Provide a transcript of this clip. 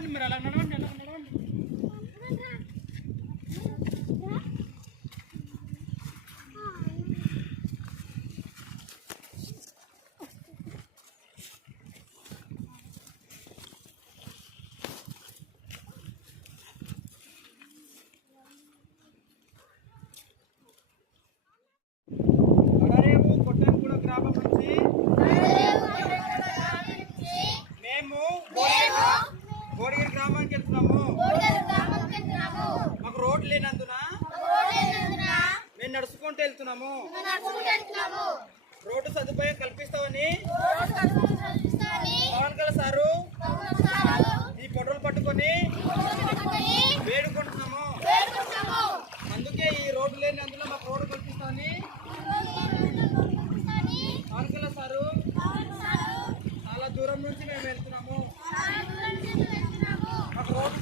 నడవండి మీరు అలా నడవండి అలా నడవండి. కడరేవు కొట్టంగూడ గ్రామం నుంచి మేము గోడిగిరి గ్రామానికి వెళ్తున్నాము. మాకు రోడ్ లేనందున మేము నడుచుకుంటూ వెళ్తున్నాము. రోడ్డు సదుపాయం కల్పిస్తామని పవన్ కళ్యాణ్ సారు ఈ ఫోటోలు పట్టుకొని వేడుకుంటున్నాము. అందుకే ఈ రోడ్డు లేనందున మాకు రోడ్డు కల్పిస్తామని పవన్ కళ్యాణ్ సారు చాలా దూరం నుంచి మేము వెళ్తున్నాము. మాకు రోడ్డు